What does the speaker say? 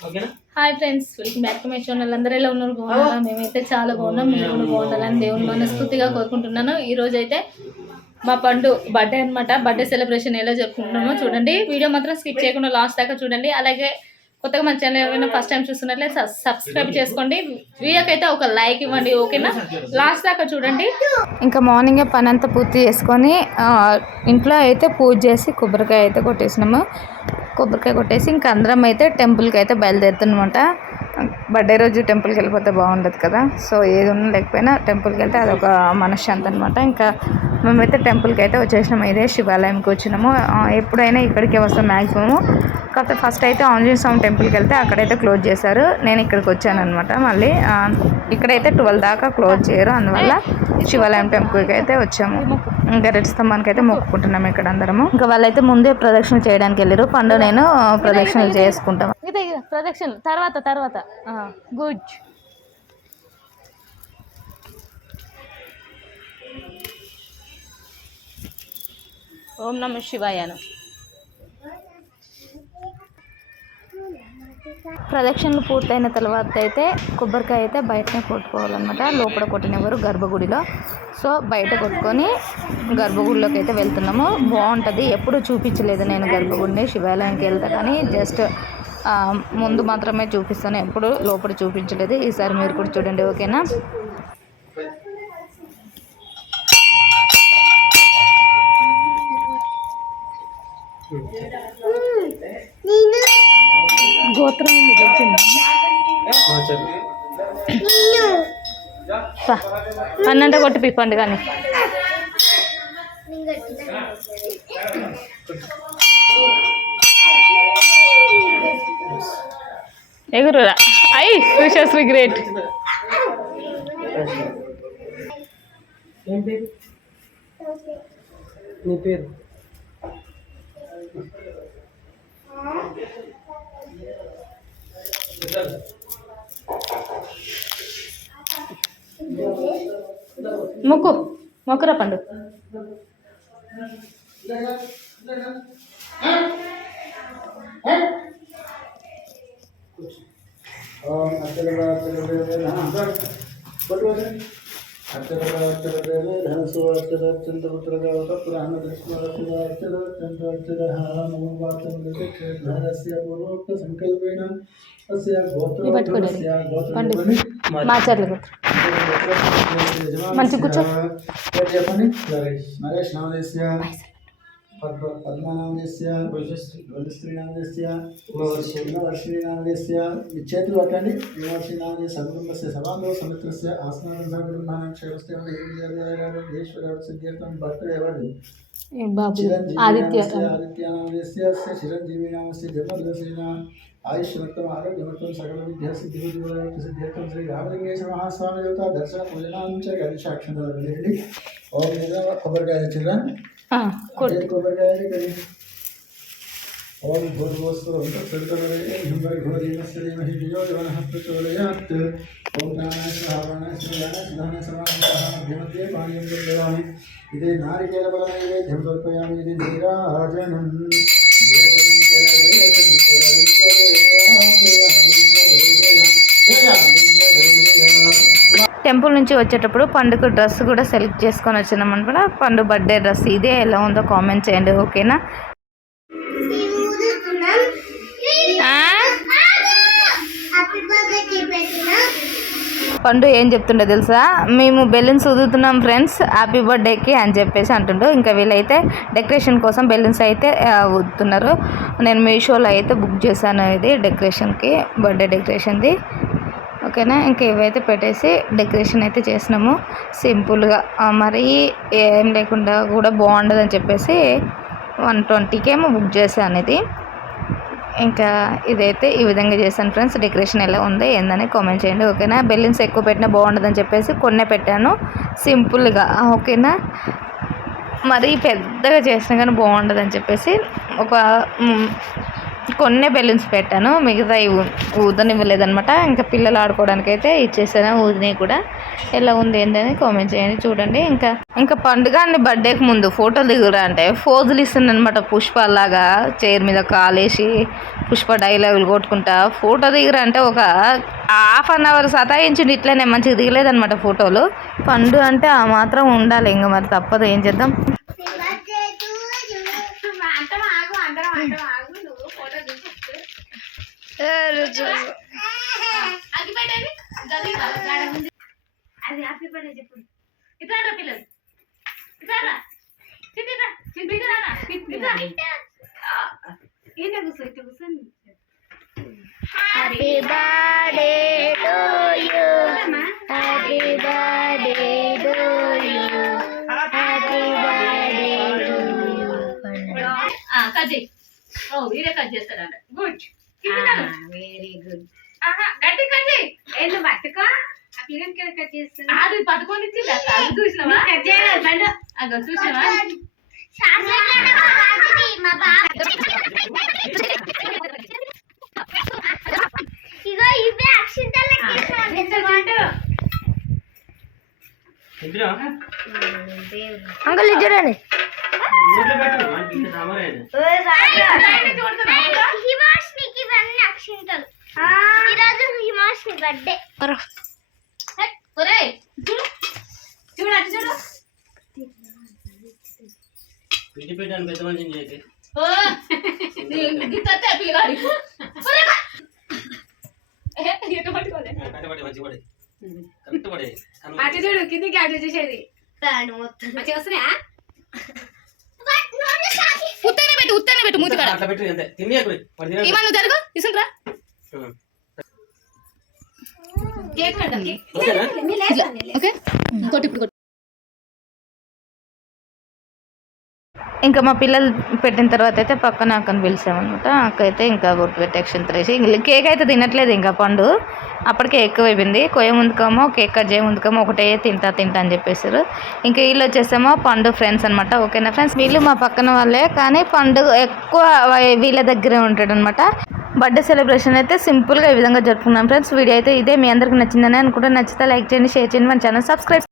Hi friends, welcome back to my channel. అందరూ ఎలా ఉన్నారు? బాగున్నారా? మేమైతే చాలా బాగున్నాం. మీరు కూడా బాగుండాలని దేవుని మనస్ఫూర్తిగా కోరుకుంటున్నాను. ఈరోజు అయితే మా పండు బర్త్డే అనమాట. బర్త్డే సెలబ్రేషన్ ఎలా జరుపుకుంటున్నామో చూడండి. వీడియో మాత్రం స్కిప్ చేయకుండా లాస్ట్ దాకా చూడండి. అలాగే కొత్తగా మన ఛానల్ ఎవరైనా ఫస్ట్ టైం చూస్తున్నట్లయితే సబ్స్క్రైబ్ చేసుకోండి. వీడియోకి అయితే ఒక లైక్ ఇవ్వండి, ఓకేనా? లాస్ట్ దాకా చూడండి. ఇంకా మార్నింగే పని అంతా పూర్తి చేసుకొని ఇంట్లో అయితే పూజ చేసి కొబ్బరికాయ అయితే కొట్టేసినాము. కొబ్బరికాయ కొట్టేసి ఇంకా అందరం అయితే టెంపుల్కి అయితే బయలుదేరుతున్నమాట. బర్త్డే రోజు టెంపుల్కి వెళ్ళిపోతే బాగుండదు కదా. సో ఏది ఉన్నా లేకపోయినా టెంపుల్కి వెళ్తే అదొక మనశ్శాంతి అనమాట. ఇంకా మేమైతే టెంపుల్కి అయితే వచ్చేసినాము. ఇదే శివాలయంకి వచ్చినాము. ఎప్పుడైనా ఇక్కడికే వస్తాం మ్యాక్సిమము. కాకపోతే ఫస్ట్ అయితే ఆంజనేయ స్వామి టెంపుల్కి వెళ్తే అక్కడైతే క్లోజ్ చేశారు. నేను ఇక్కడికి వచ్చాను అనమాట. మళ్ళీ ఇక్కడైతే 12 దాకా క్లోజ్ చేయరు. అందువల్ల శివాలయం టెంపుల్కి అయితే వచ్చాము. ఇంకా రెడ్ స్తంభానికి అయితే మొక్కుకుంటున్నాము ఇక్కడ అందరము. ఇంకా వాళ్ళైతే ముందే ప్రదక్షిణ చేయడానికి వెళ్ళారు. పండు నేను ప్రదక్షిణలు చేసుకుంటాము. ప్రదక్షిణ తర్వాత గుడ్. ఓం నమః శివాయను. ప్రదక్షిణలు పూర్తయిన తర్వాత అయితే కొబ్బరికాయ అయితే బయటనే కొట్టుకోవాలన్నమాట. లోపల కొట్టినవారు గర్భగుడిలో. సో బయట కొట్టుకొని గర్భగుడిలోకి అయితే వెళ్తున్నాము. బాగుంటుంది. ఎప్పుడు చూపించలేదు నేను గర్భగుడిని. శివాలయంకి వెళ్తా కానీ జస్ట్ ముందు మాత్రమే చూపిస్తాను, ఎప్పుడు లోపల చూపించలేదు. ఈసారి మీరు కూడా చూడండి, ఓకేనా? గోత్రం అన్నంటే కొట్టి పిప్పండి కానీ ఎగురురా. I Shri great. నీ పేరు మొక్కురా పండు. మాచర్లు మంచి కూర్చో. నరేష్ నామదేశ్య పద్మనామదేశ్య వనశ్రీనామదేశ్య వర్షిణీనామదేశ్య. మీ చేతులు పట్టండి. వర్షిణీ నామదేశ సకుటుంబస్య సమాంధవ సమిత్రస్య ఆసనానం సకుటుంబానం క్షేమస్తే సిద్ధ్యర్థం. బర్త్డే ఎవరిది? ఆదిత్యనామదేశ్య చిరంజీవినామస్య జన్మదివసేన ఆయుష్మర్థం ఆరోగ్యమర్థం సకల విద్యా సిద్ధిర్థం శ్రీ రామలింగేశ మహాస్వామి దేవత దర్శన పూజనాంచ గణేశాక్షండి. ఓం కొబ్బరికాయ చిల్డ్రన్ కొబ్బరికాయ కడి. ఓం భూర్భువస్సుః ఘోరీమస్యమహి విజోజవనః ప్రచోదయాత్. ఓం ప్రాణాయ శ్రావణాయ శ్రీయాయ సుధానాయ సమాభ్యమధ్యే పానీయం దేవామి. ఇదే నారికేల బల నైవేద్యం సమర్పయామి. ఇది నీరాజనం. టెంపుల్ నుంచి వచ్చేటప్పుడు పండుగ డ్రెస్ కూడా సెలెక్ట్ చేసుకొని వచ్చినాం అనమాట. పండు బర్త్డే డ్రెస్ ఇదే. ఎలా ఉందో కామెంట్ చేయండి, ఓకేనా? పండు ఏం చెప్తుండే తెలుసా? మేము బెలూన్స్ ఊదుతున్నాం ఫ్రెండ్స్ హ్యాపీ బర్త్డేకి అని చెప్పేసి అంటుండు. ఇంకా వీళ్ళైతే డెకరేషన్ కోసం బెలూన్స్ అయితే ఊదుతున్నారు. నేను మీషోలో అయితే బుక్ చేశాను ఇది డెకరేషన్కి, బర్త్డే డెకరేషన్ది, ఓకేనా? ఇంకా ఇవైతే పెట్టేసి డెకరేషన్ అయితే చేసినాము సింపుల్గా. మరీ ఏం లేకుండా కూడా బాగుండదని చెప్పేసి 120కి ఏమో బుక్ చేశాను ఇది. ఇంకా ఇదైతే ఈ విధంగా చేశాను ఫ్రెండ్స్. డెకరేషన్ ఎలా ఉందో ఏందని కామెంట్ చేయండి, ఓకేనా? బెలూన్స్ ఎక్కువ పెట్టినా బాగుండదని చెప్పేసి కొన్నే పెట్టాను సింపుల్గా, ఓకేనా? మరీ పెద్దగా చేసినా కానీ బాగుండదని చెప్పేసి ఒక కొన్నే బెలూన్స్ పెట్టాను, మిగతా ఊదనివ్వలేదనమాట. ఇంకా పిల్లలు ఆడుకోవడానికి అయితే ఇచ్చేసాను ఊదిని కూడా. ఎలా ఉంది ఏంటని కామెంట్ చేయండి. చూడండి ఇంకా పండుగ అన్ని బర్త్డేకి ముందు ఫోటోలు దిగురా అంటే ఫోజులు ఇస్తుందనమాట. పుష్ప లాగా చైర్ మీద కాలేసి పుష్ప డైలాగులు కొట్టుకుంటా ఫోటో దిగురా అంటే ఒక ½ అవర్ సతాయించింది. ఇట్లనే మంచిగా దిగలేదనమాట ఫోటోలు. పండు అంటే ఆ మాత్రం ఉండాలి, ఇంకా మరి తప్పదు, ఏం చేద్దాం. అది హ్యాపీ బర్త్డే చెప్పు. ఇట్లా పిల్లలు కూర్చోండి. Happy birthday to you. Happy birthday to you. Happy birthday to you. Cut చేయి. ఓ వీడే కట్ చేస్తాడంట. Good, very good. గట్టి కట్ చేయి. ఏళ్ళు పట్టుకో, ఆ పిల్లలు కట్ చేస్తాను. అది పట్టుకొని చూసినావా? కట్ చేయాలి బండు. అదో చూసినావా? ఇగో ఇవే అక్షింతలకి అంకుల్ ఇది చూడండి. హిమాష్నికి ఇవన్నీ అక్షింతలు. ఈరోజు హిమాష్ని బర్త్డే. చూడు అటు చూడు. పెట్టాను పెద్ద మనిషిని చేసి అటు చూడు, కిందికి అటు చూసేది మంచిగా వస్తున్నాయా? ఉత్తనే పెట్టు మూతి కాడ. ఇవన్నీ జరుగు తీసుకుంటా. కేక్ పెడతాం. ఓకే కొట్టి ఇప్పుడు. ఇంకా మా పిల్లలు పెట్టిన తర్వాత అయితే పక్కన అక్కని పిలిచామన్నమాట. అక్క అయితే ఇంకా బొట్టు పెట్టి అక్షంతలు వేసి కేక్ అయితే తినట్లేదు. ఇంకా పండు అప్పటికే ఎక్కువైపోయింది. కొయ్య ముందుకేమో కేక్ కట్ చేయ ముందుకేమో ఒకటే తింటా అని చెప్పేసారు. ఇంకా వీళ్ళు వచ్చేసేమో పండు ఫ్రెండ్స్ అనమాట. ఓకేనా ఫ్రెండ్స్, వీళ్ళు మా పక్కన వాళ్ళే, కానీ పండు ఎక్కువ వీళ్ళ దగ్గరే ఉంటాడు అనమాట. బర్త్డే సెలబ్రేషన్ అయితే సింపుల్గా ఈ విధంగా జరుపుకున్నాం ఫ్రెండ్స్. వీడియో అయితే ఇదే. మీ అందరికి నచ్చిందని అనుకుంటే నచ్చితే లైక్ చేయండి, షేర్ చేయండి, మన ఛానల్ సబ్స్క్రైబ్